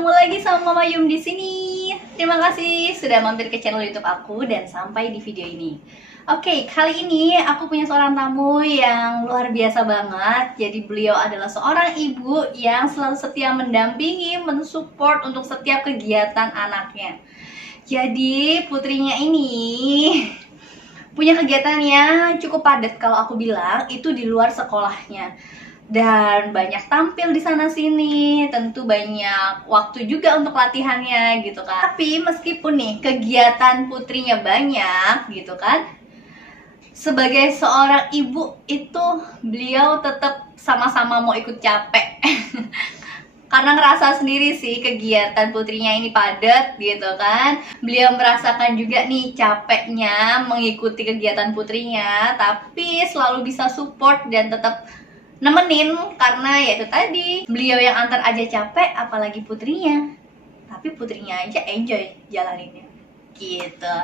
ketemu lagi sama Mama Yum di sini. Terima kasih sudah mampir ke channel YouTube aku dan sampai di video ini. Oke, kali ini aku punya seorang tamu yang luar biasa banget. Jadi beliau adalah seorang ibu yang selalu setia mendampingi, mensupport untuk setiap kegiatan anaknya. Jadi putrinya ini punya kegiatannya cukup padat kalau aku bilang itu di luar sekolahnya. Dan banyak tampil di sana sini, tentu banyak waktu juga untuk latihannya gitu kan. Tapi meskipun nih kegiatan putrinya banyak gitu kan, sebagai seorang ibu itu beliau tetap sama-sama mau ikut capek. Karena ngerasa sendiri sih kegiatan putrinya ini padat gitu kan. Beliau merasakan juga nih capeknya mengikuti kegiatan putrinya, tapi selalu bisa support dan tetap nemenin, karena ya itu tadi, beliau yang antar aja capek apalagi putrinya. Tapi putrinya aja enjoy jalaninnya gitu.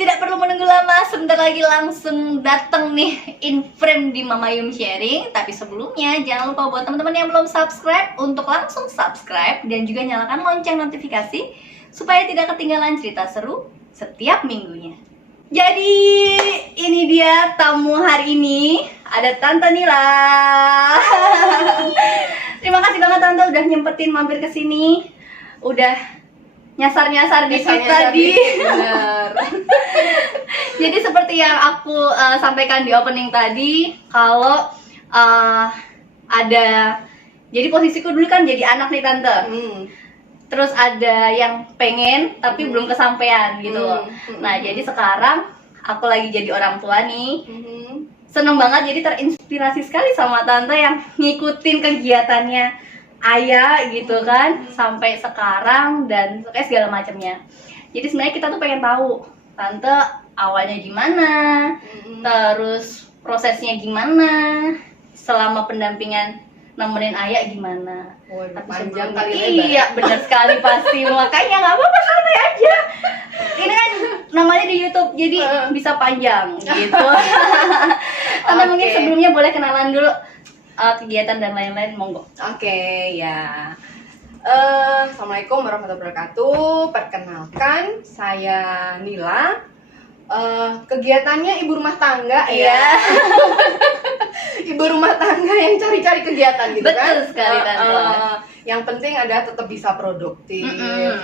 Tidak perlu menunggu lama, sebentar lagi langsung datang nih in frame di Mama Yum Sharing. Tapi sebelumnya jangan lupa buat teman-teman yang belum subscribe untuk langsung subscribe dan juga nyalakan lonceng notifikasi supaya tidak ketinggalan cerita seru setiap minggunya. Jadi ini dia tamu hari ini, ada Tante Nila. Terima kasih banget Tante udah nyempetin mampir ke sini. Udah nyasar-nyasar di sini tadi. Bener. Jadi seperti yang aku sampaikan di opening tadi, kalau ada, jadi posisiku dulu kan jadi anak nih Tante. Terus ada yang pengen tapi belum kesampaian gitu loh. Nah jadi sekarang aku lagi jadi orang tua nih. Seneng banget, jadi terinspirasi sekali sama Tante yang ngikutin kegiatannya Ayah gitu kan sampai sekarang dan kayak segala macamnya. Jadi sebenarnya kita tuh pengen tahu Tante awalnya gimana, terus prosesnya gimana, selama pendampingan nemenin Ayah gimana. Waduh, Tapi panjang sebelumnya- kali lebar. Iya benar sekali pasti, makanya nggak apa-apa santai aja. Ini kan namanya di YouTube jadi bisa panjang gitu. Tante mungkin Oke. sebelumnya boleh kenalan dulu kegiatan dan lain-lain, monggo. Oke, ya. Assalamualaikum warahmatullahi wabarakatuh. Perkenalkan, saya Nila. Kegiatannya ibu rumah tangga ya. Ibu rumah tangga yang cari-cari kegiatan gitu kan. Betul sekali, Tante. Yang penting ada tetap bisa produktif,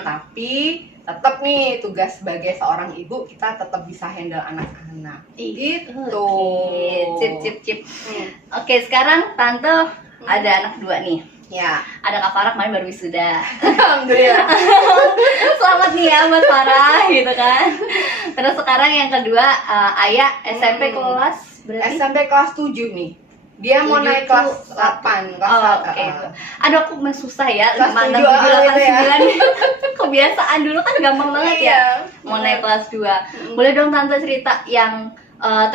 tapi tetap nih tugas sebagai seorang ibu kita tetap bisa handle anak-anak. Gitu. Oke, cip. Oke, sekarang Tante ada anak dua nih. Ya, Ada Kak Farah kemarin baru wisuda. alhamdulillah. Selamat nih ya buat Farah gitu kan. Terus sekarang yang kedua Ayah SMP kelas berarti? SMP kelas 7 nih. Dia mau 7 naik tuh kelas 8, kelas Oh, 8. oke. Aduh aku susah ya. Kelas 5, 6, 7 7, 8, gitu ya. 9. Kebiasaan dulu kan gampang banget ya. Iya. Mau naik kelas 2. Boleh dong Tante cerita yang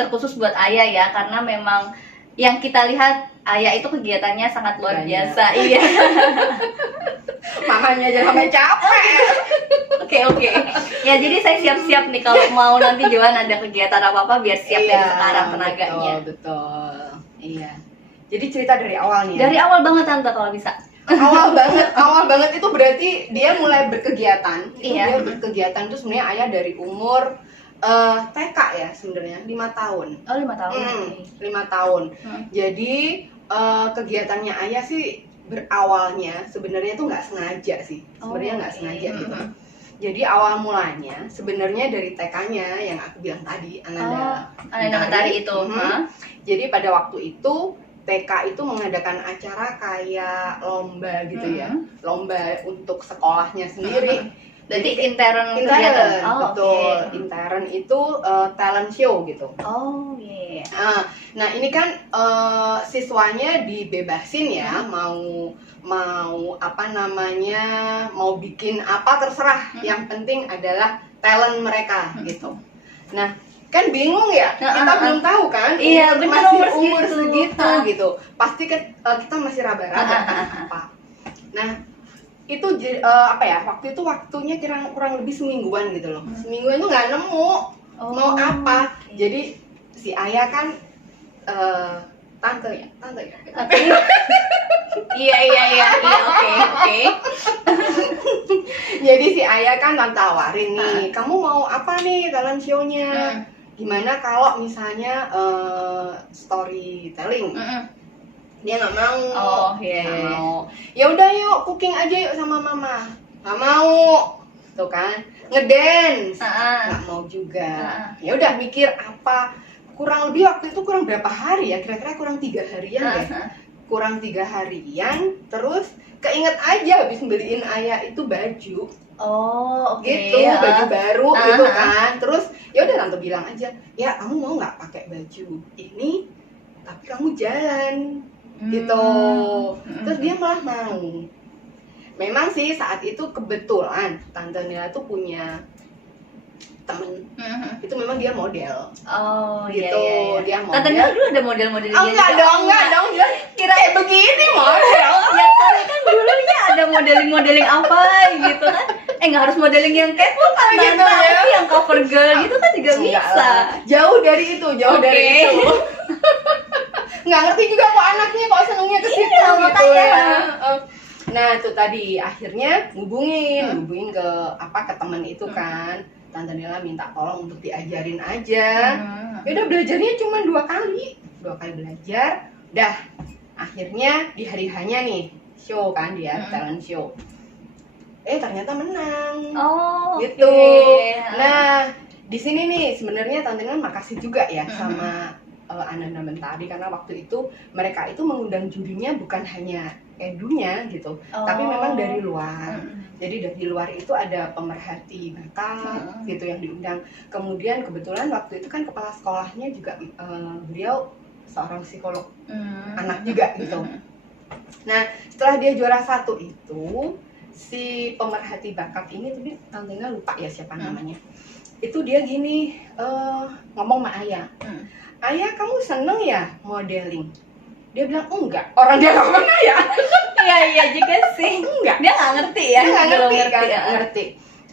terkhusus buat Ayah ya, karena memang yang kita lihat Ayah itu kegiatannya sangat luar Banyak. biasa. Iya. Mamanya aja sampai capek. Oke. Ya jadi saya siap-siap nih kalau mau nanti Johan ada kegiatan apa-apa biar siap dari sekarang tenaganya. Betul. Iya. Jadi cerita dari awalnya. Dari awal banget Tante kalau bisa. awal banget itu berarti dia mulai berkegiatan. Iya. Dia berkegiatan tuh sebenarnya Ayah dari umur TK ya sebenarnya 5 tahun. Oh 5 tahun. 5 tahun. Hmm. Jadi kegiatannya Ayah sih berawalnya sebenarnya tuh nggak sengaja sih. Sebenarnya nggak oke. sengaja gitu. Jadi awal mulanya sebenarnya dari TK-nya yang aku bilang tadi, Ananda Mentari itu. Jadi pada waktu itu TK itu mengadakan acara kayak lomba gitu ya. Lomba untuk sekolahnya sendiri. Berarti intern kegiatan. Oh, betul. oke. Intern itu talent show gitu. Oh, iya. Nah ini kan siswanya dibebasin ya, mau apa namanya, mau bikin apa terserah. Yang penting adalah talent mereka gitu. Nah kan bingung ya, kita belum tahu kan, Iya, bener, masih umur umur segitu. segitu gitu. Pasti kan kita masih raba-raba apa. Nah itu apa ya, waktu itu waktunya kurang lebih semingguan gitu loh. Semingguan itu nggak nemu mau apa. Jadi si Ayah kan tante ya. Iya, oke. Jadi si Ayah kan tawarin nih, kamu mau apa nih talent show-nya? Gimana kalau misalnya storytelling? Dia nggak mau. Oh iya. Nggak mau. Ya udah yuk cooking aja yuk sama mama. Nggak mau. Tuh kan, ngedance. Nggak mau juga. Ya udah mikir apa? Kurang lebih waktu itu kurang berapa hari ya? Kira-kira kurang 3 harian deh. Kurang 3 harian, terus keinget aja habis beliin Ayah itu baju. Oh, oke. Gitu, baju baru gitu kan. Terus ya udah tante bilang aja, ya kamu mau nggak pakai baju ini, tapi kamu jalan gitu. Terus dia malah mau. Memang sih saat itu kebetulan tante Nila tuh punya temen, itu memang dia model. Oh gitu, iya. dia model. Tante Nila dulu ada model-model Oh, enggak dong, dia kira kayak begini model. Ya kali kan dulunya ada modeling-modeling apa gitu kan. Nggak harus modeling yang catwalk kan, gitu Tante. ya. Tapi yang cover girl gitu kan juga Enggak bisa. lah. Jauh dari itu, dari itu. Nggak ngerti juga kok anaknya kok senengnya ke situ Iya, gitu makanya. ya. Nah, itu tadi akhirnya ngubungin ke ke teman itu kan. Tante Nila minta tolong untuk diajarin aja. Ya udah belajarnya cuma 2 kali belajar. Udah akhirnya di hari hanya nih show kan dia talent show. Ternyata menang. Oh, gitu. okay. Nah, di sini nih sebenarnya Tante Nila makasih juga ya sama Ananda Mentari, karena waktu itu mereka itu mengundang jurinya bukan hanya edunya gitu, tapi memang dari luar. Jadi dari luar itu ada pemerhati bakat gitu yang diundang. Kemudian kebetulan waktu itu kan kepala sekolahnya juga beliau seorang psikolog anak juga gitu. Nah, setelah dia juara 1 itu, si pemerhati bakat ini, tapi Tante Nila lupa ya siapa namanya. Itu dia gini ngomong sama Ayah. Ayah, kamu seneng ya modeling? Dia bilang enggak. Orang dia nggak pernah ya. Iya juga sih. Enggak. Dia nggak ngerti ya. Dia nggak ngerti Belum kan? ya. Ngerti.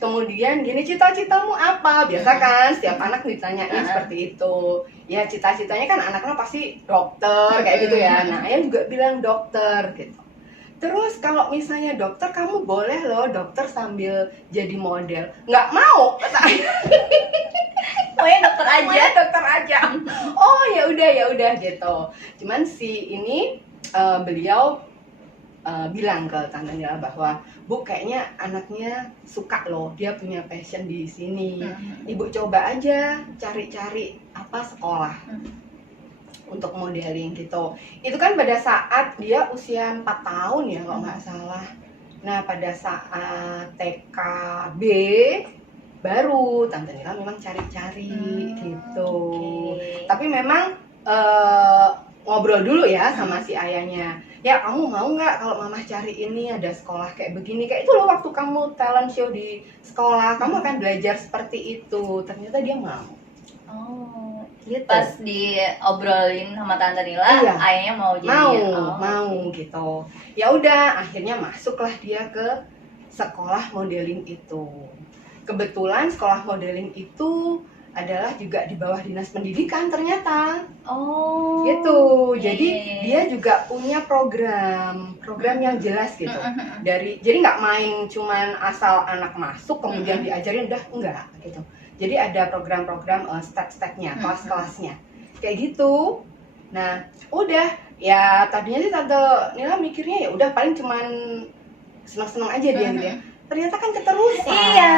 Kemudian gini, cita-citamu apa? Biasa kan setiap anak ditanyain seperti itu. Ya cita-citanya kan anak-anak pasti dokter kayak gitu ya. Nah, Ayah juga bilang dokter gitu. Terus kalau misalnya dokter, kamu boleh loh dokter sambil jadi model. Nggak mau, kata Ayah. Pokoknya dokter aja. Dokter aja. Oh ya udah gitu. Cuman si ini beliau bilang ke Tante Nila bahwa Bu, kayaknya anaknya suka loh, dia punya passion di sini. Ibu coba aja cari-cari sekolah untuk modeling gitu. Itu kan pada saat dia usia 4 tahun ya kalau nggak salah. Nah, pada saat TKB baru Tante Nila memang cari-cari gitu. Tapi memang ngobrol dulu ya sama si ayahnya. Ya, kamu mau nggak kalau mama cari ini ada sekolah kayak begini, kayak itu loh waktu kamu talent show di sekolah, kamu akan belajar seperti itu. Ternyata dia mau. Oh, gitu. Pas diobrolin sama Tante Nila, Iya. ayahnya mau jadi. Mau gitu. Ya udah, akhirnya masuklah dia ke sekolah modeling itu. Kebetulan sekolah modeling itu adalah juga di bawah dinas pendidikan ternyata. Oh. Gitu. Jadi dia juga punya program yang jelas gitu. Jadi nggak main cuman asal anak masuk kemudian diajarin udah enggak gitu. Jadi ada program-program step-stepnya, kelas-kelasnya. Kayak gitu. Nah, udah ya tadinya sih Tante Nila mikirnya ya udah paling cuman senang-senang aja dia gitu ya. Ternyata kan keterusan. Iya.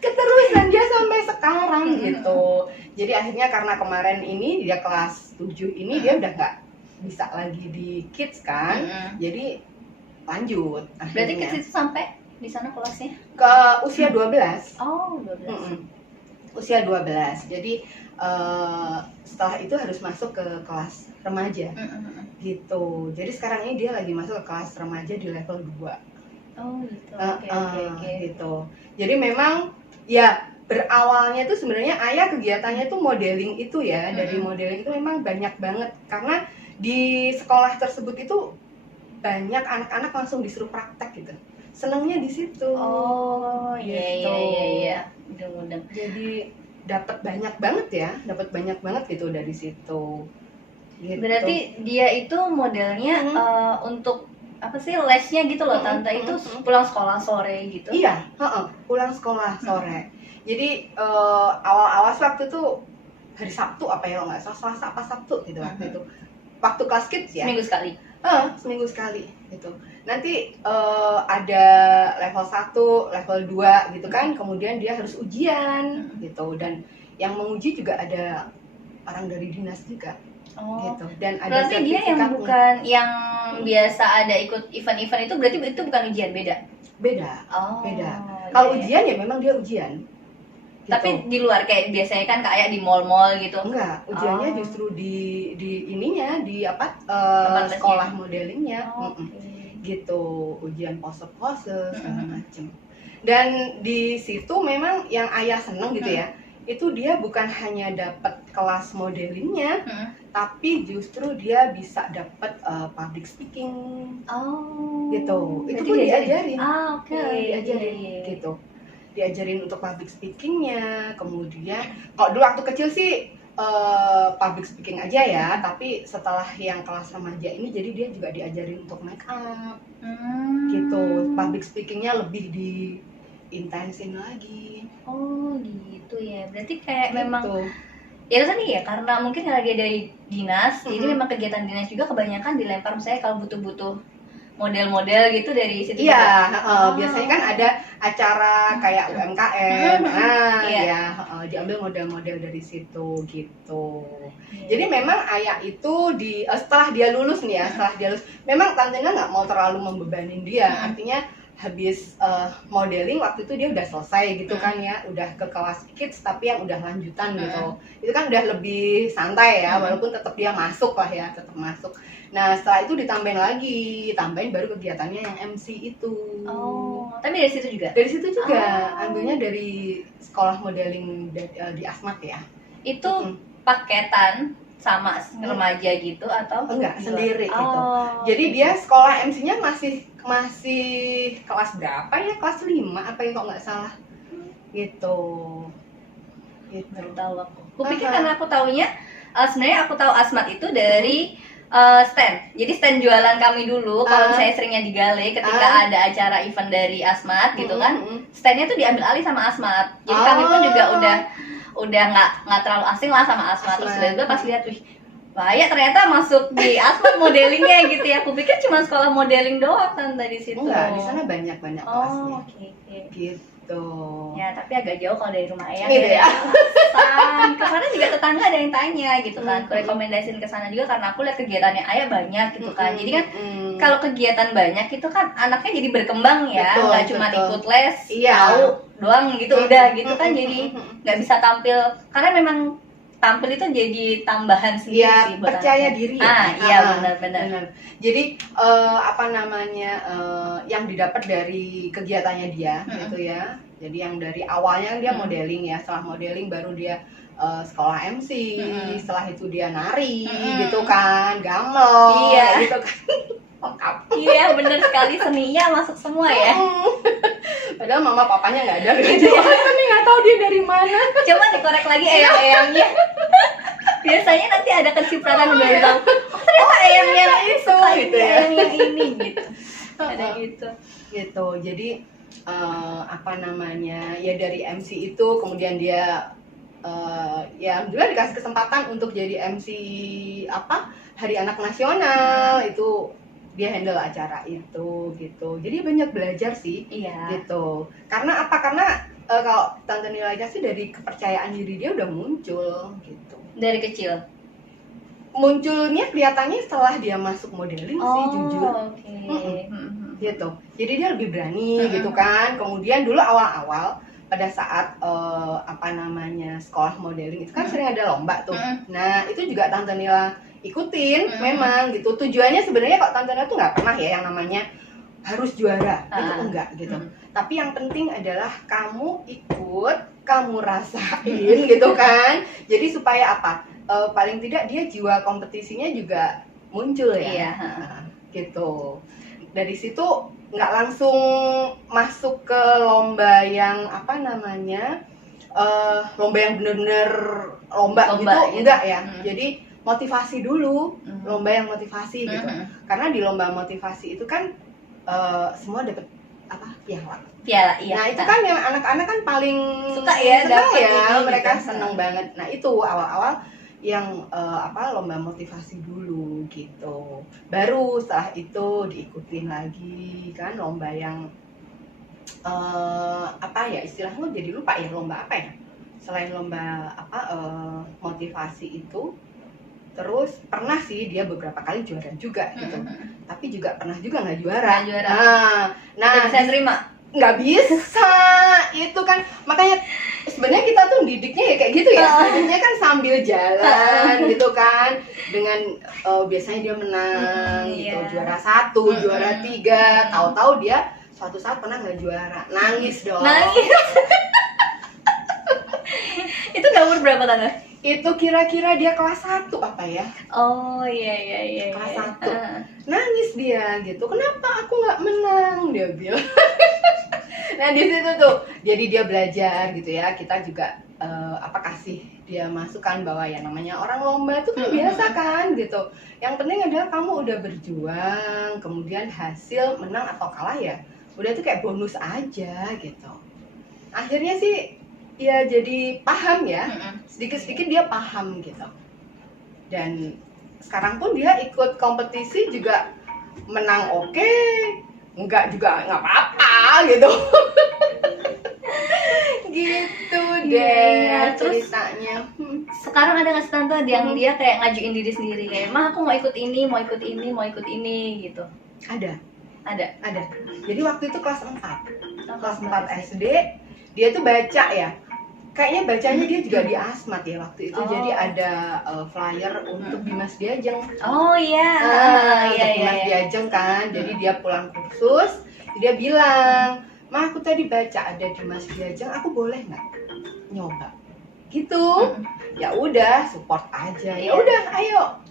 Keterusan dia sampai sekarang gitu. Jadi akhirnya karena kemarin ini dia kelas 7 ini dia udah nggak bisa lagi di kids kan. Jadi lanjut akhirnya. Berarti kids itu sampai di sana kelasnya? Ke usia 12. Oh, 12. Usia 12. Jadi setelah itu harus masuk ke kelas remaja. Gitu. Jadi sekarang ini dia lagi masuk ke kelas remaja di level 2. Oh gitu. Oke. Gitu. Jadi memang ya berawalnya tuh sebenarnya ayah kegiatannya tuh modeling itu ya. Dari modeling itu memang banyak banget karena di sekolah tersebut itu banyak anak-anak langsung disuruh praktek gitu. Senangnya di situ. Oh gitu. Iya. Mudah-mudahan. Jadi dapat banyak banget gitu dari situ. Gitu. Berarti dia itu modelnya untuk apa sih lesnya gitu loh tante, itu pulang sekolah sore gitu. Iya, pulang sekolah sore. Jadi awal-awal waktu itu hari Sabtu apa ya, nggak salah, Selasa apa Sabtu gitu waktu itu. Waktu kelas kids ya. Seminggu sekali. Seminggu sekali gitu. Nanti ada level 1, level 2 gitu kan. Kemudian dia harus ujian gitu, dan yang menguji juga ada orang dari dinas juga. Gitu. Dan ada berarti dia yang bukan yang biasa ada ikut event-event itu, berarti itu bukan ujian, beda. Beda. Kalau ujian ya memang dia ujian. Gitu. Tapi di luar kayak biasanya kan kayak di mall-mall gitu. Enggak, ujiannya justru di ininya, di apa, sekolah modelingnya. Gitu, ujian pose-pose segala macem. Dan di situ memang yang ayah seneng gitu ya, itu dia bukan hanya dapat kelas modelingnya, tapi justru dia bisa dapat public speaking. Gitu. Itu pun diajarin. Diajarin gitu. Diajarin untuk public speakingnya. Kemudian kalau dulu waktu kecil sih public speaking aja ya, tapi setelah yang kelas remaja ini jadi dia juga diajarin untuk make up. Gitu. Public speakingnya lebih intensin lagi. Gitu ya. Berarti kayak gitu. memang ya itu tadi ya, karena mungkin karena dia dari dinas, jadi memang kegiatan dinas juga kebanyakan dilempar misalnya kalau butuh model-model gitu dari situ. Iya, biasanya kan ada acara kayak UMKM, diambil model-model dari situ gitu. Jadi memang ayah itu setelah dia lulus nih ya, memang tantenya nggak mau terlalu membebanin dia, artinya habis modeling waktu itu dia udah selesai gitu kan ya, udah ke kelas kids tapi yang udah lanjutan gitu. Itu kan udah lebih santai ya, walaupun tetap dia masuk lah ya, tetap masuk. Nah setelah itu tambahin baru kegiatannya yang MC itu. Tapi dari situ juga? Dari situ juga, ambilnya dari sekolah modeling di Asmat ya. Itu paketan sama remaja gitu atau enggak, sendiri gitu. Jadi dia sekolah MC-nya masih kelas berapa ya? Kelas 5 apa ya kalau nggak salah. Gitu. Baru tahu aku. Kupikir karena aku taunya sebenarnya aku tahu Asmat itu dari stand. Jadi stand jualan kami dulu kalau misalnya seringnya di Gale ketika ada acara event dari Asmat gitu kan. Standnya tuh diambil alih sama Asmat. Jadi kami pun juga udah nggak terlalu asing lah sama Asmat. Terus tiba-tiba pas lihat, wih, bahaya ternyata masuk di Asmat modelingnya gitu ya. Aku pikir cuma sekolah modeling doang tante di situ. Enggak, di sana banyak kelasnya. Gitu. Ya, tapi agak jauh kalau dari rumah ayah. Gitu ya. Kemarin juga tetangga ada yang tanya gitu kan, aku rekomendasiin ke sana juga karena aku lihat kegiatannya ayah banyak gitu kan. Jadi kan kalau kegiatan banyak itu kan anaknya jadi berkembang ya, nggak cuma ikut les, tahu doang gitu udah gitu kan, jadi nggak bisa tampil karena memang tampil itu jadi tambahan sendiri ya, sih buat percaya anaknya. diri ya. Iya benar. Jadi yang didapat dari kegiatannya dia gitu ya. Jadi yang dari awalnya dia modeling ya, setelah modeling baru dia sekolah MC, setelah itu dia nari gitu kan, gamelan gitu kan. Lengkap. Iya benar sekali, seninya masuk semua ya. Padahal mama papanya nggak ada gitu. Nih nggak tahu dia dari mana. Coba dikorek lagi eyang-eyangnya. Biasanya nanti ada kecipratan baru tahu. Ternyata eyangnya itu gitu ya. Eyang yang ini gitu. Ada gitu. Gitu. Jadi ya dari MC itu kemudian dia ya alhamdulillah dikasih kesempatan untuk jadi MC Hari Anak Nasional itu. Dia handle acara itu gitu, jadi banyak belajar sih. Gitu, karena kalau Tante Nila sih dari kepercayaan diri dia udah muncul gitu dari kecil. Munculnya kelihatannya setelah dia masuk modeling sih, jujur. Gitu, jadi dia lebih berani gitu kan. Kemudian dulu awal-awal pada saat sekolah modeling itu kan sering ada lomba tuh. Nah itu juga Tante Nila ikutin memang gitu. Tujuannya sebenarnya kok Tante Nila tuh nggak pernah ya yang namanya harus juara, itu enggak gitu. Tapi yang penting adalah kamu ikut, kamu rasain gitu kan. Jadi supaya paling tidak dia jiwa kompetisinya juga muncul ya. Gitu. Dari situ nggak langsung masuk ke lomba yang lomba yang bener-bener lomba gitu, enggak ya. Jadi motivasi dulu lomba yang motivasi gitu. Karena di lomba motivasi itu kan semua dapat apa? Piala. Iya. Nah, itu kan yang anak-anak kan paling Suka ya, senang dapet ya, ini, mereka gitu. seneng banget. Nah, itu awal-awal yang lomba motivasi dulu gitu. Baru setelah itu diikutin lagi kan lomba yang istilahnya jadi lupa ya, lomba apa ya? Selain lomba motivasi itu, terus pernah sih dia beberapa kali juara juga gitu. Tapi juga pernah juga nggak juara. Nggak juara. Nah, bisa terima. Nggak bisa, itu kan makanya sebenarnya kita tuh didiknya ya kayak gitu ya, didiknya kan sambil jalan gitu kan, dengan biasanya dia menang gitu, juara 1, juara 3, tahu-tahu dia suatu saat pernah nggak juara, nangis dong. Nangis. Itu umur berapa Tante? Itu kira-kira dia kelas 1 apa ya? Oh iya. Kelas 1. Nangis dia gitu. Kenapa aku nggak menang? Dia bilang. Nah, di situ tuh. Jadi dia belajar gitu ya. Kita juga kasih dia masukan bahwa ya namanya orang lomba tuh kan biasa kan gitu. Yang penting adalah kamu udah berjuang, kemudian hasil menang atau kalah ya udah tuh kayak bonus aja gitu. Akhirnya sih ya jadi paham ya, sedikit-sedikit dia paham gitu. Dan sekarang pun dia ikut kompetisi juga menang oke, enggak juga nggak apa-apa gitu. Gitu deh ceritanya. Sekarang ada nggak sih Tante yang dia kayak ngajuin diri sendiri kayak, "Mah aku mau ikut ini, mau ikut ini, mau ikut ini" gitu? Ada. Jadi waktu itu kelas 4. Kelas 4 SD, dia tuh baca ya. Kayaknya bacanya dia juga di Asmat ya waktu itu. Jadi ada flyer untuk Dimas Diajeng. Oh iya. Dimas Diajeng kan. Jadi dia pulang kursus, dia bilang, "Ma, aku tadi baca ada Dimas Diajeng, aku boleh nggak nyoba?" Gitu. Ya udah, support aja. Ya udah, ayo.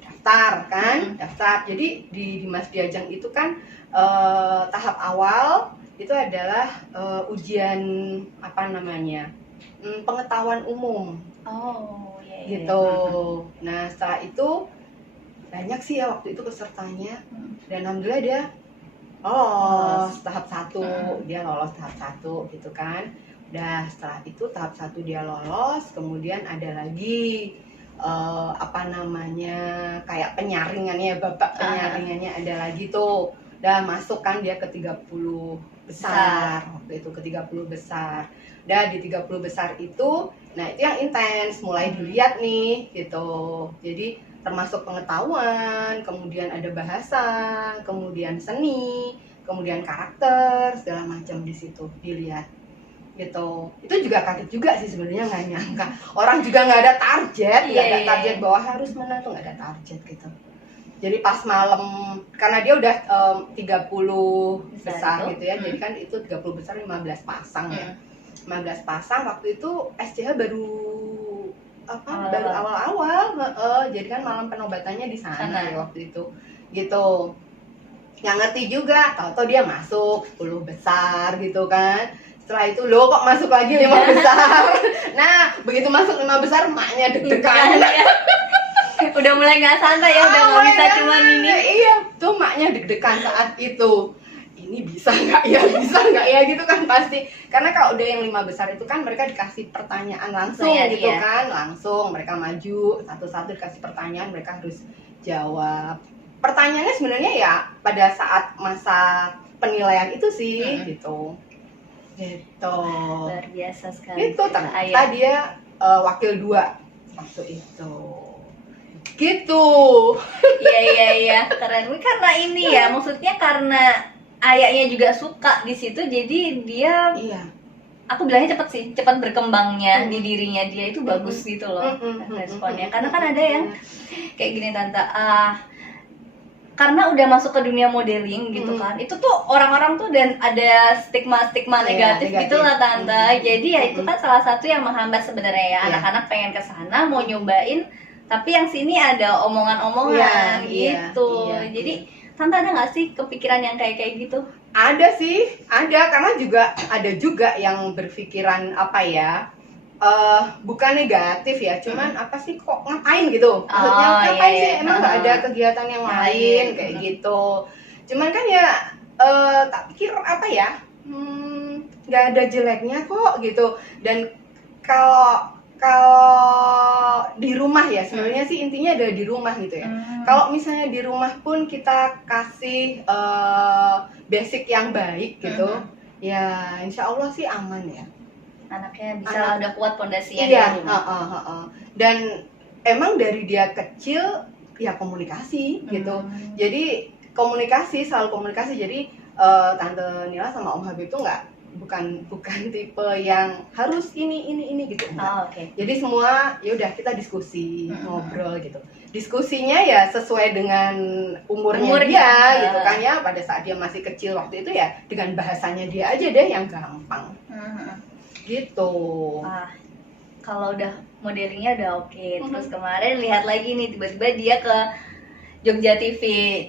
Daftar kan, daftar. Jadi di Dimas Diajeng itu kan tahap awal itu adalah ujian pengetahuan umum. Oh iya. Gitu. Nah, setelah itu banyak sih ya waktu itu pesertanya, dan alhamdulillah dia lolos tahap 1. Dia lolos tahap 1 gitu kan. Udah setelah itu tahap 1 dia lolos, kemudian ada lagi kayak penyaringannya, babak penyaringannya ada lagi tuh. Udah masuk kan dia ke 30 besar. Waktu itu ke 30 besar. Udah di 30 besar itu, nah itu yang intens, mulai dilihat nih gitu. Jadi termasuk pengetahuan, kemudian ada bahasa, kemudian seni, kemudian karakter, segala macam di situ dilihat. Gitu. Itu juga kaget juga sih sebenarnya, nggak nyangka. Orang juga nggak ada target, nggak ada target bahwa harus menang tuh, nggak ada target gitu. Jadi pas malam, karena dia udah 30 besar gitu ya, jadi kan itu 30 besar 15 pasang ya. 15 pasang waktu itu SCH baru awal-awal, jadi kan malam penobatannya di sana ya waktu itu. Gitu. Nggak ngerti juga, tahu-tahu dia masuk 10 besar gitu kan. Setelah itu loh kok masuk lagi 5 besar. Nah, begitu masuk 5 besar maknya deg-degan. Udah mulai nggak santai ya, udah nggak bisa cuma ini. Iya, tuh maknya deg-degan saat itu. Ini bisa nggak ya gitu kan pasti. Karena kalau udah yang 5 besar itu kan mereka dikasih pertanyaan langsung gitu kan, langsung mereka maju satu-satu dikasih pertanyaan, mereka harus jawab. Pertanyaannya sebenarnya ya pada saat masa penilaian itu sih gitu. Luar biasa sekali. Itu ternyata dia wakil 2 waktu itu. Gitu. Iya, keren. Karena ini ya, maksudnya karena ayahnya juga suka di situ, jadi dia aku bilangnya cepat berkembangnya di dirinya dia itu bagus gitu loh responnya. Karena kan ada yang kayak gini Tante, karena udah masuk ke dunia modeling gitu kan, itu tuh orang-orang tuh dan ada stigma negatif gitu lah Tante. Jadi ya itu kan salah satu yang menghambat sebenarnya ya, anak-anak pengen ke sana mau nyobain, tapi yang sini ada omongan-omongan gitu. Jadi Tante ada nggak sih kepikiran yang kayak gitu? Ada sih, ada, karena juga ada juga yang berpikiran bukan negatif ya, cuman apa sih kok ngapain gitu, maksudnya Oh, ngapain iya, sih, iya. emang nggak ada kegiatan yang lain kayak gitu. Cuman kan ya tak pikir apa ya, nggak ada jeleknya kok gitu. Dan kalau kalau di rumah ya, sebenarnya sih intinya ada di rumah gitu ya. Kalau misalnya di rumah pun kita kasih basic yang baik gitu, ya insya Allah sih aman ya. Anaknya bisa udah kuat pondasinya Iya, di rumah. dan emang dari dia kecil ya komunikasi gitu. Jadi komunikasi, selalu komunikasi. Jadi Tante Nila sama Om Habib itu bukan tipe yang harus ini gitu. Oh, oke. Jadi semua ya udah kita diskusi, ngobrol gitu. Diskusinya ya sesuai dengan umurnya dia gitu kan ya. Pada saat dia masih kecil waktu itu ya dengan bahasanya dia aja deh yang gampang. Gitu. Kalau udah modelingnya udah oke. Terus kemarin lihat lagi nih, tiba-tiba dia ke Jogja TV,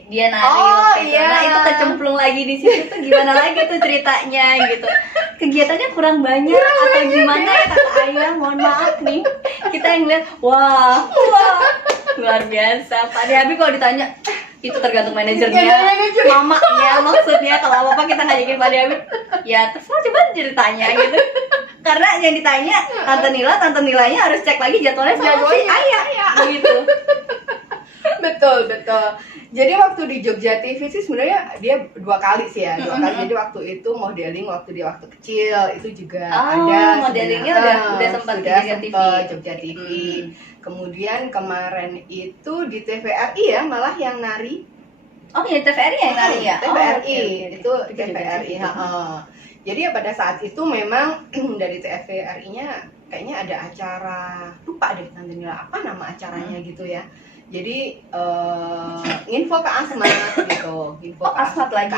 dia nari waktu itu. Nah itu kecemplung lagi di situ tuh, gimana lagi tuh ceritanya gitu. Kegiatannya kurang banyak atau gimana ya Kakak Ayah, mohon maaf nih. Kita yang lihat, wah luar biasa. Pak Dehabi kalau ditanya, itu tergantung manajernya, mama ya maksudnya. Kalau apa kita ngajakin Pak Dehabi, ya terserah coba ceritanya gitu. Karena yang ditanya Tante Nilanya harus cek lagi jadwalnya sama si Ayah gitu. Betul. Jadi waktu di Jogja TV sih sebenarnya dia 2 kali sih ya, 2 kali. Jadi waktu itu modeling waktu dia waktu kecil itu juga ada. Modelingnya udah sempat di Jogja TV. Kemudian kemarin itu di TVRI ya, malah yang nari. Oh ya, TVRI yang nari ya? TVRI, itu TVRI. Jadi ya pada saat itu memang dari TVRI-nya kayaknya ada acara, lupa deh Tante Nila apa nama acaranya gitu ya. Jadi info ke Asmat gitu, Asmat lagi.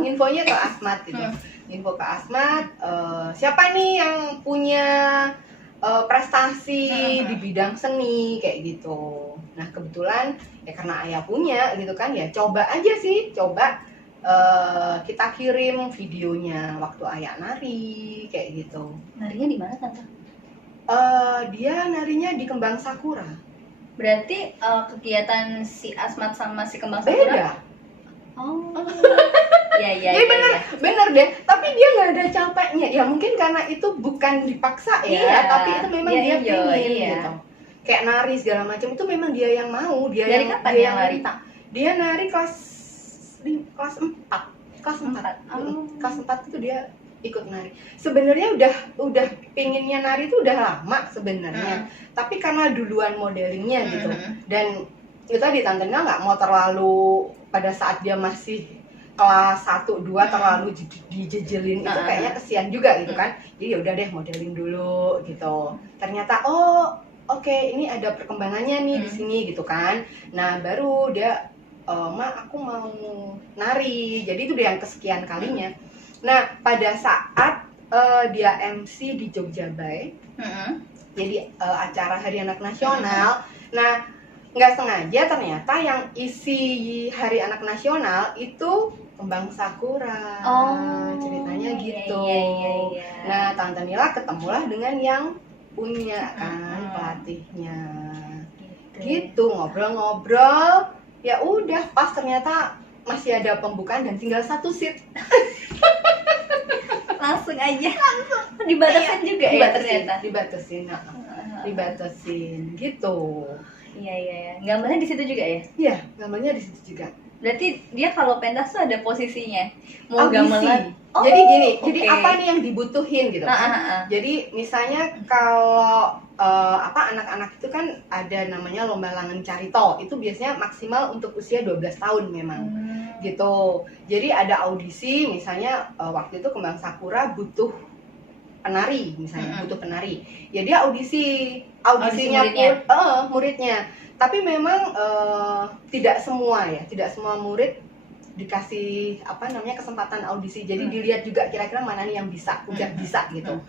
Infonya ke Asmat gitu. Info ke Asmat, siapa nih yang punya prestasi di bidang seni kayak gitu. Nah kebetulan ya karena Ayah punya gitu kan, ya coba aja sih, kita kirim videonya waktu Ayah nari kayak gitu. Narinya di mana Tante? Dia narinya di Kembang Sakura. Berarti kegiatan si Asmat sama si Kembang Sakura beda. Oh. Iya. Bener deh. Tapi dia nggak ada capeknya. Ya mungkin karena itu bukan dipaksa ya, tapi itu memang dia pengen gitu. Kayak nari segala macam itu memang dia yang mau. Dari kapan dia nari? Dia nari kelas 4. Kelas 4 itu dia ikut nari. Sebenarnya udah pinginnya nari itu udah lama sebenarnya. Tapi karena duluan modelingnya gitu. Dan itu tadi Tante Nila nggak mau terlalu pada saat dia masih kelas 1, 2 terlalu dijejelin itu kayaknya kesian juga gitu kan. Jadi ya udah deh modeling dulu gitu. Ternyata oke, ini ada perkembangannya nih di sini gitu kan. Nah, baru dia aku mau nari. Jadi itu udah yang kesekian kalinya. Nah, pada saat dia MC di Jogja Bay, jadi acara Hari Anak Nasional. Nah, nggak sengaja ternyata yang isi Hari Anak Nasional itu Kembang Sakura. Ceritanya gitu. Iya. Nah, Tante Nila ketemulah dengan yang punya kan pelatihnya. Gitu, ngobrol-ngobrol. Ya udah, pas ternyata masih ada pembukaan dan tinggal 1 seat. Langsung dibatasin juga ya ternyata. Dibatasin gitu. Iya. Gambarnya di situ juga ya? Iya, gambarnya di situ juga. Berarti dia kalau pentas tuh ada posisinya. Mau gamelan. Jadi gini, jadi apa nih yang dibutuhin gitu kan? Jadi misalnya kalau anak-anak itu kan ada namanya lomba langen carito. Itu biasanya maksimal untuk usia 12 tahun memang. Gitu. Jadi ada audisi misalnya waktu itu Kembang Sakura butuh penari misalnya, butuh penari. Ya dia audisinya muridnya. Tapi memang tidak semua murid dikasih kesempatan audisi. Jadi dilihat juga kira-kira mana nih yang bisa, udah bisa gitu.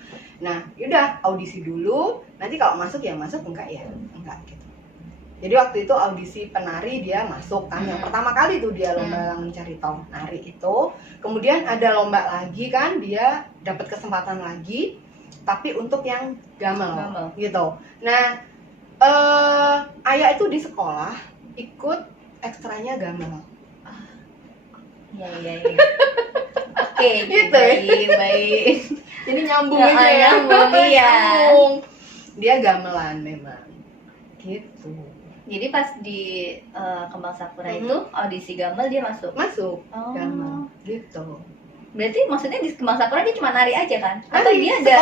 Nah, yaudah audisi dulu. Nanti kalau masuk ya masuk, enggak ya enggak gitu. Jadi waktu itu audisi penari dia masuk kan. Yang pertama kali tuh dia lomba langen carito nari itu. Kemudian ada lomba lagi kan, dia dapat kesempatan lagi. tapi untuk yang gamel, Gamel. gitu. Nah, Ayah itu di sekolah ikut ekstranya gamel. Iya. Oke, Gitu ya. baik. Jadi nyambung Ya, aja ya. nyambung, iya. Nyambung. Dia gamelan memang. Gitu. Jadi pas di Kembang Sakura Mhm. itu audisi gamel dia masuk. Masuk Oh. gamel. Gitu. Berarti maksudnya di Kembang Sakura dia cuma nari aja kan? Atau Nari, dia ada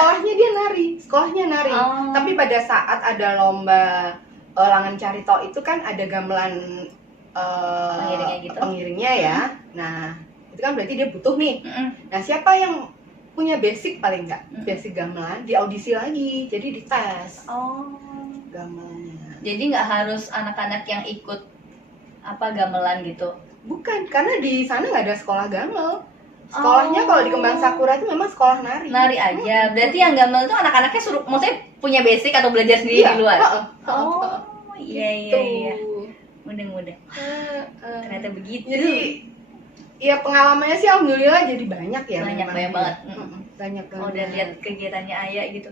sekolahnya nari. Oh. Tapi pada saat ada lomba Langan Carito itu kan ada gamelan Pengiringnya gitu? pengiringnya ya. Nah, itu kan berarti dia butuh nih. Mm-mm. Nah, siapa yang punya basic paling nggak? Mm. Basic gamelan, diaudisi lagi, jadi dites Oh. gamelannya. Jadi nggak harus anak-anak yang ikut apa gamelan gitu. Bukan, karena di sana nggak ada sekolah gamel. Sekolahnya Oh. kalau di Kembang Sakura itu memang sekolah nari. Nari aja. Berarti yang gamel tuh anak-anaknya suruh maksudnya punya basic atau belajar sendiri Iya, di luar. heeh, Oh, gitu. iya. Mudah. Ternyata begitu. Jadi ya pengalamannya sih alhamdulillah jadi banyak ya. Banyak memang. banget. Banyak banget. Oh, dan lihat kegiatannya Ayah gitu.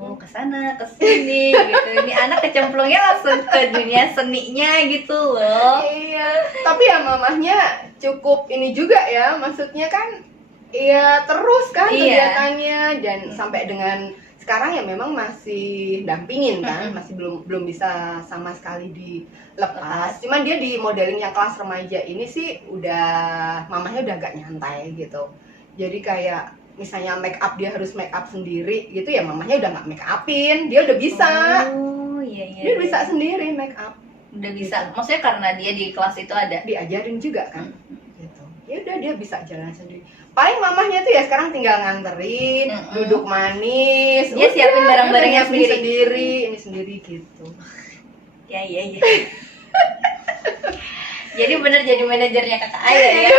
Oh, kesana kesini gitu. Ini anak kecemplungnya langsung ke dunia seninya gitu loh. Iya, tapi ya mamahnya cukup ini juga ya, maksudnya kan ya terus kan Iya. kegiatannya dan sampai dengan sekarang ya memang masih dampingin kan, masih belum bisa sama sekali dilepas. Cuman dia di modeling yang kelas remaja ini sih udah mamahnya udah agak nyantai gitu. Jadi kayak misalnya make up dia harus make up sendiri gitu ya mamahnya udah nggak make upin, dia udah bisa. Oh, iya. Dia bisa sendiri make up. Udah bisa. Maksudnya karena dia di kelas itu ada. Diajarin juga kan gitu. Ya udah dia bisa jalan sendiri. Paling mamahnya tuh ya sekarang tinggal nganterin, duduk manis. Dia siapin barang-barangnya dia sendiri, ini sendiri gitu. Ya. Jadi bener jadi manajernya kakak Ayah ya.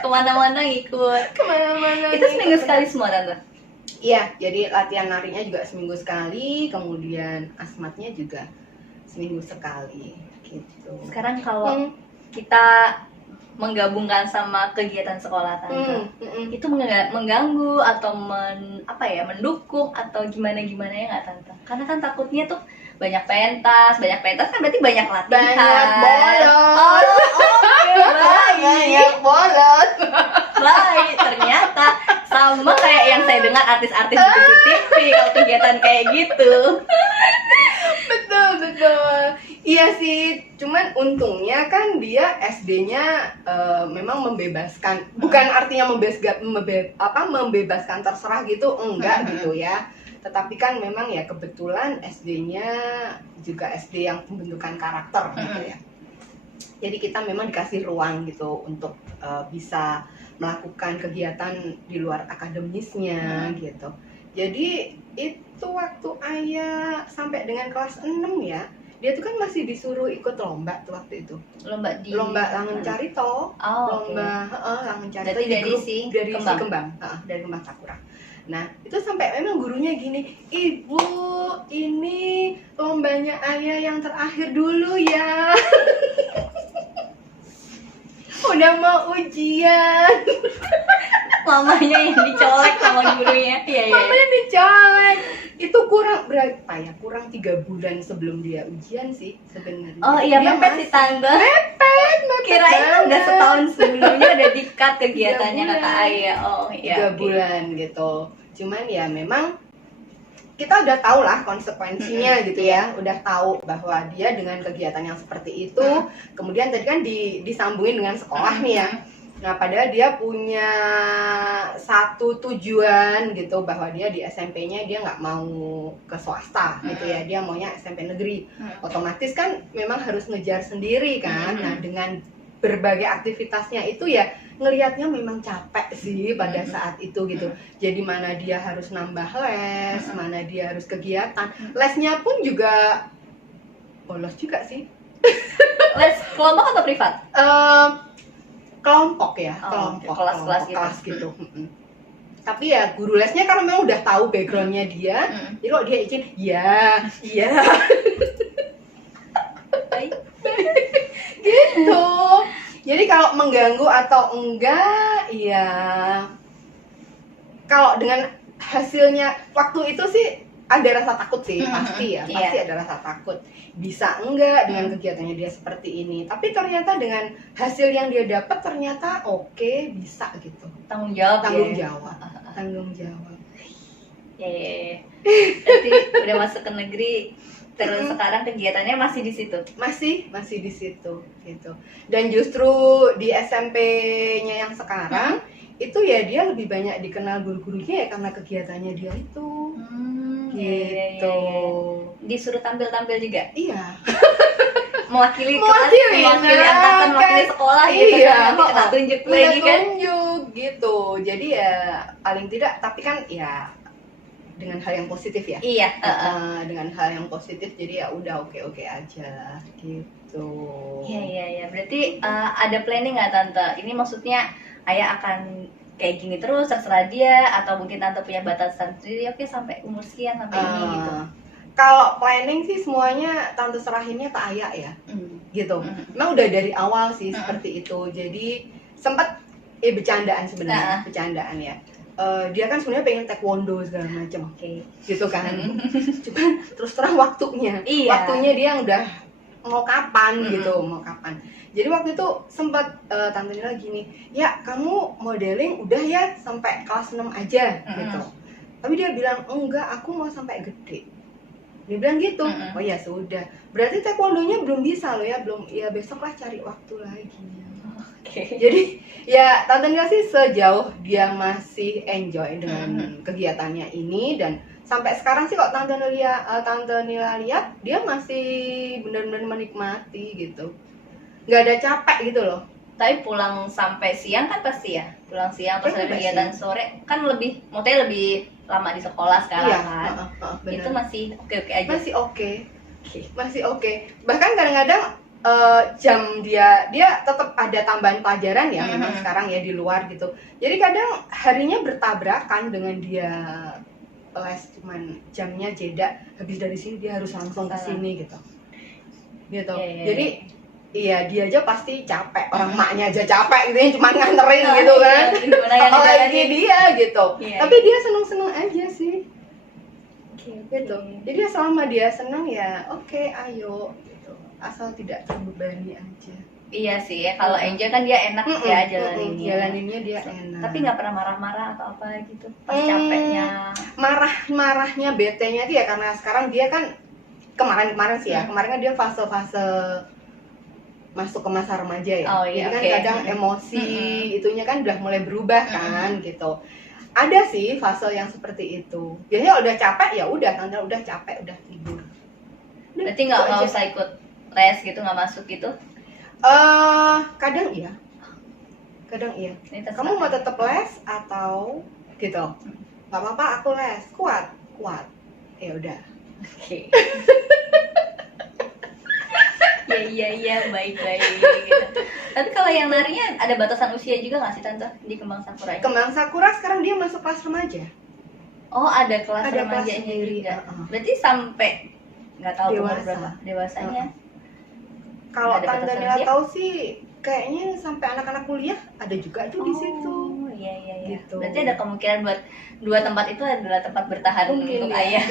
Kemana-mana ngikut. Kemana-mana. Itu seminggu sekali semua tante. Iya, jadi latihan narinya juga seminggu sekali, kemudian asmatnya juga seminggu sekali gitu. Sekarang kalau kita menggabungkan sama kegiatan sekolah tante, itu mengganggu atau mendukung atau gimana ya nggak tante? Karena kan takutnya tuh banyak pentas kan berarti banyak latihan. Banyak bolos. Oh, oke, Banyak bolos. baik. Ternyata sama kayak yang saya dengar artis-artis di TV kalau kegiatan kayak gitu. Betul. Iya sih, cuman untungnya kan dia SD-nya memang membebaskan. Bukan artinya membebaskan terserah gitu, enggak gitu ya. Tetapi kan memang ya kebetulan SD-nya juga SD yang pembentukan karakter gitu ya. Jadi kita memang dikasih ruang gitu untuk bisa melakukan kegiatan di luar akademisnya gitu. Jadi itu waktu Ayah sampai dengan kelas 6 ya, dia tuh kan masih disuruh ikut lomba tuh waktu itu. Lomba Langen Carito. Lomba Langen Carito dari si Kembang. Dari Kembang Sakura. Nah, itu sampai memang gurunya gini, "Ibu, ini lombanya Ayah yang terakhir dulu ya." Udah mau ujian. Mamanya yang dicolek sama gurunya. Iya. Mamanya dicolek. Itu kurang berapa ya? Kurang 3 bulan sebelum dia ujian sih sebenarnya. Oh iya, Dia mepet sih tante. Mepet Kirain banget. udah setahun sebelumnya udah di-cut kegiatannya 3 bulan. kakak Ayah. Oh iya. 3 bulan gitu. Cuman ya memang kita udah tahu lah konsekuensinya gitu ya, udah tahu bahwa dia dengan kegiatan yang seperti itu, kemudian tadi kan disambungin dengan sekolah nih ya. Nah, padahal dia punya satu tujuan gitu bahwa dia di SMP-nya dia nggak mau ke swasta gitu ya, dia maunya SMP negeri. Otomatis kan memang harus ngejar sendiri kan. Nah, dengan berbagai aktivitasnya itu ya ngelihatnya memang capek sih pada saat itu gitu. Jadi mana dia harus nambah les, mana dia harus kegiatan. Lesnya pun juga bolos juga sih. Les kelompok atau privat? Kelompok ya, kelas-kelas kelas gitu. Tapi ya guru lesnya kan memang udah tahu backgroundnya dia. Jadi kalau dia izin, iya. Gitu. Jadi kalau mengganggu atau enggak, ya kalau dengan hasilnya waktu itu sih ada rasa takut sih, pasti ya, Iya. pasti ada rasa takut. Bisa enggak dengan kegiatannya dia seperti ini. Tapi ternyata dengan hasil yang dia dapat ternyata oke, bisa gitu. Tanggung jawab Tanggung ya. jawab, tanggung jawab. Ya. Berarti udah masuk ke negeri, terus sekarang kegiatannya masih di situ. Masih di situ gitu. Dan justru di SMP-nya yang sekarang itu ya dia lebih banyak dikenal guru-gurunya ya karena kegiatannya dia itu. Gitu. Disuruh tampil-tampil juga, Iya. mewakili kelas, Mewakili, mewakili nah, angkatan, mewakili kan. sekolah gitu Iya, kan. Nanti kena tunjuk lagi kan. tunjuk gitu. Jadi ya paling tidak, tapi kan ya dengan hal yang positif ya. Iya. Dengan hal yang positif, jadi ya udah oke aja gitu. Iya. Berarti ada planning nggak tante? Ini maksudnya ayah akan kayak gini terus terserah dia, atau mungkin tante punya batasan sendiri, oke sampai umur sekian sampai ini gitu. Kalau planning sih semuanya tante serahinnya ke ayah ya, gitu. Memang udah dari awal sih seperti itu. Jadi sempat bercandaan sebenarnya, bercandaan ya. Dia kan sebenarnya pengen taekwondo segala macam, gitu kan. Cuman terus terang waktunya dia udah mau kapan gitu, mau kapan. Jadi waktu itu sempat tante Nila gini, ya kamu modeling udah ya sampai kelas 6 aja gitu. Tapi dia bilang enggak, aku mau sampai gede. Dia bilang gitu. Oh ya sudah. Berarti taekwondonya belum bisa loh ya, belum, ya besok lah cari waktu lagi. Jadi ya tante Nila sih sejauh dia masih enjoy dengan kegiatannya ini, dan sampai sekarang sih kok tante Nila lihat dia masih benar-benar menikmati gitu. Nggak ada capek gitu loh. Tapi pulang sampai siang kan pasti ya, pulang siang terus ada kegiatan sore kan lebih, maksudnya lebih lama di sekolah sekarang kan. Itu masih oke aja. Masih oke. Bahkan kadang-kadang jam dia tetap ada tambahan pelajaran ya, memang sekarang ya di luar gitu. Jadi kadang harinya bertabrakan dengan dia les, cuman jamnya jeda, habis dari sini dia harus langsung ke sini gitu. Jadi iya, dia aja pasti capek, orang maknya aja capek gitu ya, cuma nganterin gitu kan. Apalagi dia gitu. Tapi dia seneng-seneng aja sih. Gitu. Jadi selama dia seneng ya oke, ayo gitu. Asal tidak terbebani aja. Iya sih ya, kalau enjoy kan dia enak ya jalaninnya dia enak. Tapi nggak pernah marah-marah atau apa gitu pas capeknya. Marahnya, betenya dia karena sekarang dia kan kemarin sih ya, kemarin kan dia fase masuk ke masa remaja ya. Jadi kan kadang emosi itunya kan udah mulai berubah kan gitu. Ada sih fase yang seperti itu. Biasanya udah capek ya udah, tante udah capek udah tidur. Berarti nggak usah ikut les gitu, nggak masuk gitu? Kadang iya. Kamu mau tetap les atau gitu? Nggak apa-apa, aku les. Kuat. Ya udah. Iya, baik-baik gitu. Tapi kalau yang narinya ada batasan usia juga nggak sih tante di Kembang Sakura ini? Kembang Sakura sekarang dia masuk kelas remaja. Oh, ada kelas remajanya juga. Berarti sampai nggak tahu umur berapa dewasanya. Kalau tante Nila tahu sih kayaknya sampai anak-anak kuliah ada juga tuh di situ. Iya. Gitu. Berarti ada kemungkinan buat dua tempat itu adalah tempat bertahan mungkin untuk ya. ayah.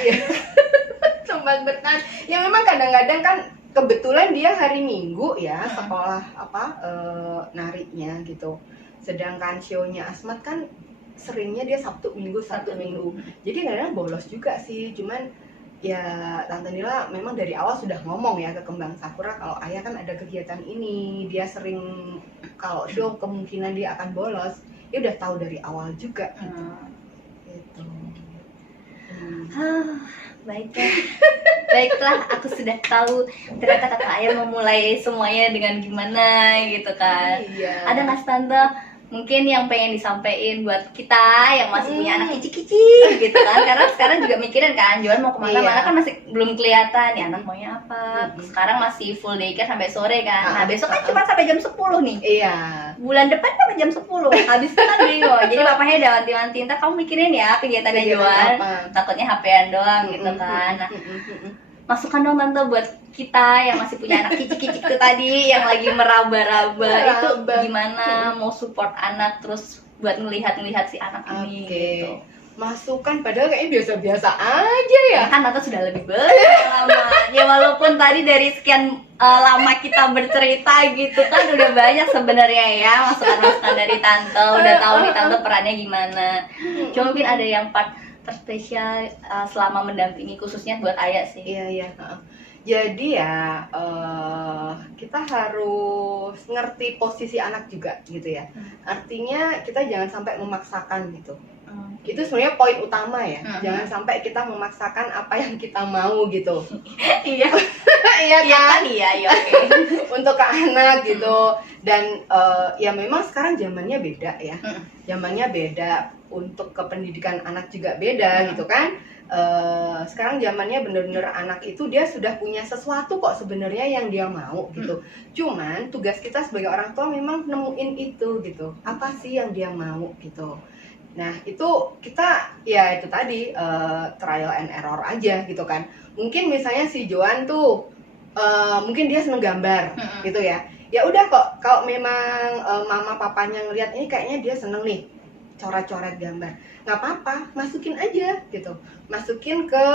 Tempat bertahan. Ya memang kadang-kadang kan kebetulan dia hari Minggu ya sekolah nariknya gitu. Sedangkan show-nya Asmat kan seringnya dia Sabtu Minggu. Jadi kadang-kadang bolos juga sih. Cuman ya tante Nila memang dari awal sudah ngomong ya ke Kembang Sakura kalau ayah kan ada kegiatan ini. Dia sering kalau show kemungkinan dia akan bolos. Dia udah tahu dari awal juga gitu. Baiklah, aku sudah tahu ternyata kata ayah memulai semuanya dengan gimana gitu kan. Ada nggak tante mungkin yang pengen disampaikan buat kita yang masih punya anak kicik-kicik gitu kan, karena sekarang juga mikirin kan Joan mau kemana-mana kan masih belum kelihatan ya anak maunya apa. Sekarang masih full daycare sampai sore kan. Nah besok kan cuma sampai jam 10 nih. Bulan depan sampai jam 10 habis itu kan bingung. Jadi bapaknya udah wanti-wanti, ntar kamu mikirin ya kegiatannya Joan, takutnya HP-an doang gitu kan. Nah masukan dong tante buat kita yang masih punya anak kicik-kicik itu tadi yang lagi meraba-raba itu gimana mau support anak terus buat ngelihat si anak ini gitu. masukan padahal kayaknya biasa-biasa aja ya. Kan Tante sudah lebih berpengalaman. Ya walaupun tadi dari sekian lama kita bercerita gitu kan udah banyak sebenarnya ya masukan-masukan dari Tante, udah tahu nih Tante perannya gimana. Cuma mungkin ada yang part terspesial selama mendampingi khususnya buat Ayah sih. Iya. Jadi ya kita harus ngerti posisi anak juga gitu ya. Artinya kita jangan sampai memaksakan gitu. Itu sebenarnya poin utama ya. Jangan sampai kita memaksakan apa yang kita mau gitu. Iya. Iya kan? Iya, oke. Untuk ke anak gitu. Dan ya memang sekarang zamannya beda ya. Zamannya beda, untuk kependidikan anak juga beda gitu kan. Sekarang zamannya bener-bener anak itu dia sudah punya sesuatu kok sebenarnya yang dia mau gitu. Cuman tugas kita sebagai orang tua memang nemuin itu gitu. Apa sih yang dia mau gitu. Nah itu kita ya itu tadi trial and error aja gitu kan. Mungkin misalnya si Joan tuh mungkin dia seneng gambar gitu ya. Ya udah kok kalau memang mama papanya ngelihat ini kayaknya dia seneng nih coret-coret gambar, nggak apa-apa, masukin aja gitu, masukin ke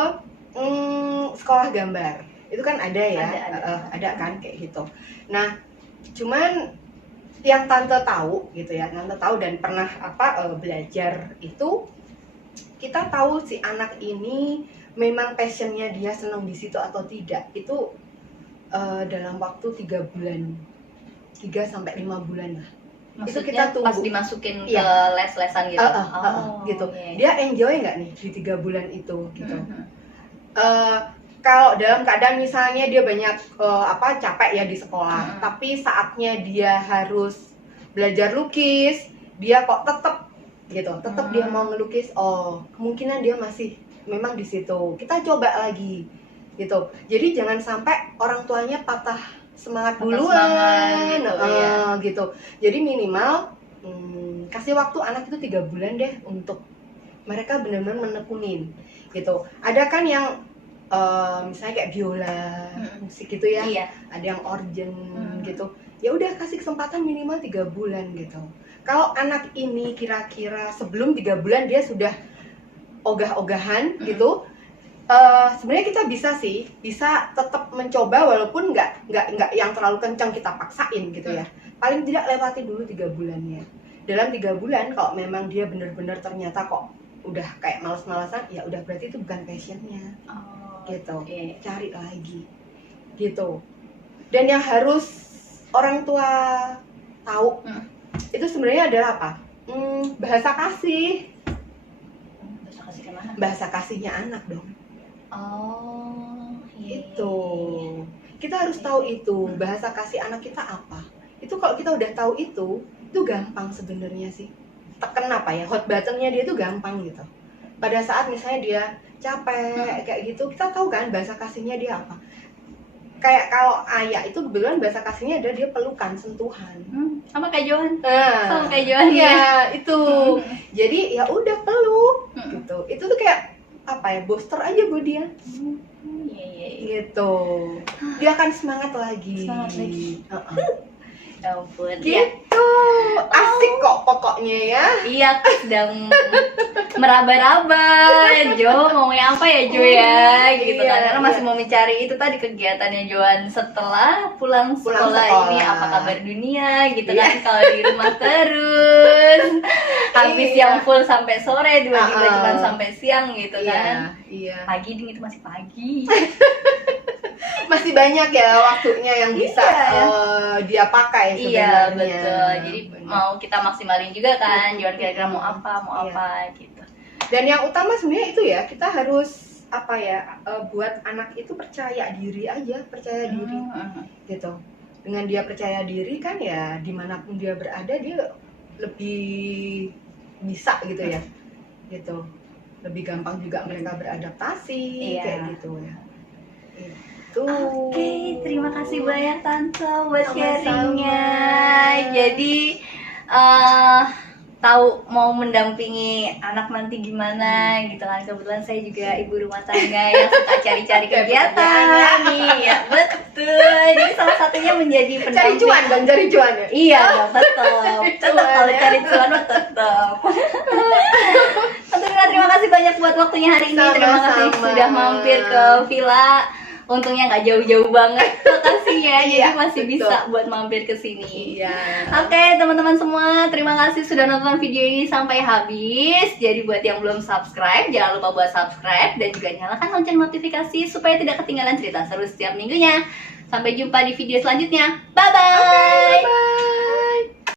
sekolah gambar, itu kan ada ya, ada kan kayak gitu. Nah, cuman yang Tante tahu gitu ya, Tante tahu dan pernah belajar itu, kita tahu si anak ini memang passionnya dia senang di situ atau tidak, itu dalam waktu 3 bulan, 3-5 bulan lah. Maksudnya itu kita tunggu pas dimasukin ke iya. les-lesan gitu. Gitu. Okay. Dia enjoy nggak nih di 3 bulan itu gitu. Kalau dalam keadaan misalnya dia banyak capek ya di sekolah, tapi saatnya dia harus belajar lukis, dia kok tetap dia mau ngelukis, kemungkinan dia masih memang di situ. Kita coba lagi gitu. Jadi jangan sampai orang tuanya patah semangat duluan gitu. Jadi minimal kasih waktu anak itu 3 bulan deh untuk mereka benar-benar menekunin gitu. Ada kan yang misalnya kayak biola, musik gitu ya. Iya. Ada yang organ gitu. Ya udah kasih kesempatan minimal 3 bulan gitu. Kalau anak ini kira-kira sebelum 3 bulan dia sudah ogah-ogahan gitu. Sebenarnya kita bisa tetap mencoba walaupun nggak yang terlalu kencang kita paksain gitu ya. Paling tidak lewati dulu 3 bulannya. Dalam 3 bulan kalau memang dia benar-benar ternyata kok udah kayak malas-malasan, ya udah berarti itu bukan passionnya. Gitu. Okay. Cari lagi. Gitu. Dan yang harus orang tua tahu itu sebenarnya adalah apa? Bahasa kasih. Bahasa kasih kemana? Bahasa kasihnya anak dong. Itu kita harus tahu itu bahasa kasih anak kita apa. Itu kalau kita udah tahu itu gampang sebenarnya sih. Tekan hot buttonnya dia itu gampang gitu. Pada saat misalnya dia capek kayak gitu, kita tahu kan bahasa kasihnya dia apa. Kayak kalau Ayah itu kebetulan bahasa kasihnya ada dia pelukan, sentuhan. Sama kayak Johan. Sama kayak Johan ya. Itu. Jadi ya udah peluk gitu. Itu tuh kayak booster aja buat dia. Gitu. Dia akan semangat lagi. Ya ampun. Gitu. Asik kok pokoknya ya. Iya, aku sedang meraba-raba. Jo, ngomongnya apa ya Jo ya? Gitu kan. Karena masih mau mencari itu tadi kegiatannya Joan setelah pulang sekolah ini, apa kabar dunia gitu kan. Kalau di rumah terus habis yang full sampai sore, 2 kita cuma sampai siang gitu kan. Iya. Pagi ding itu masih pagi. Masih banyak ya waktunya yang bisa dia pakai sebenarnya. Iya betul. Jadi mau kita maksimalin juga kan. Joan kira-kira mau apa gitu. Dan yang utama sebenarnya itu ya, kita harus buat anak itu percaya diri aja, percaya diri gitu. Dengan dia percaya diri kan ya dimanapun dia berada dia lebih bisa gitu ya, gitu. Lebih gampang juga mereka beradaptasi kayak gitu ya. Oke, terima kasih banyak Tante buat sharingnya. Jadi tahu mau mendampingi anak nanti gimana gitu kan. Kebetulan saya juga ibu rumah tangga yang suka cari-cari kegiatan nih. Ya betul. Jadi salah satunya menjadi pendamping. Cari cuan ya. Iya dong, tetap kalau cari cuan tetap. Terima kasih banyak buat waktunya hari ini. Terima kasih Sama-sama. sudah mampir ke villa. Untungnya nggak jauh-jauh banget. Makasih ya, jadi Iya, masih betul. bisa buat mampir ke sini. Iya. Oke, teman-teman semua, terima kasih sudah nonton video ini sampai habis. Jadi buat yang belum subscribe, jangan lupa buat subscribe dan juga nyalakan lonceng notifikasi supaya tidak ketinggalan cerita seru setiap minggunya. Sampai jumpa di video selanjutnya. Bye bye. Bye.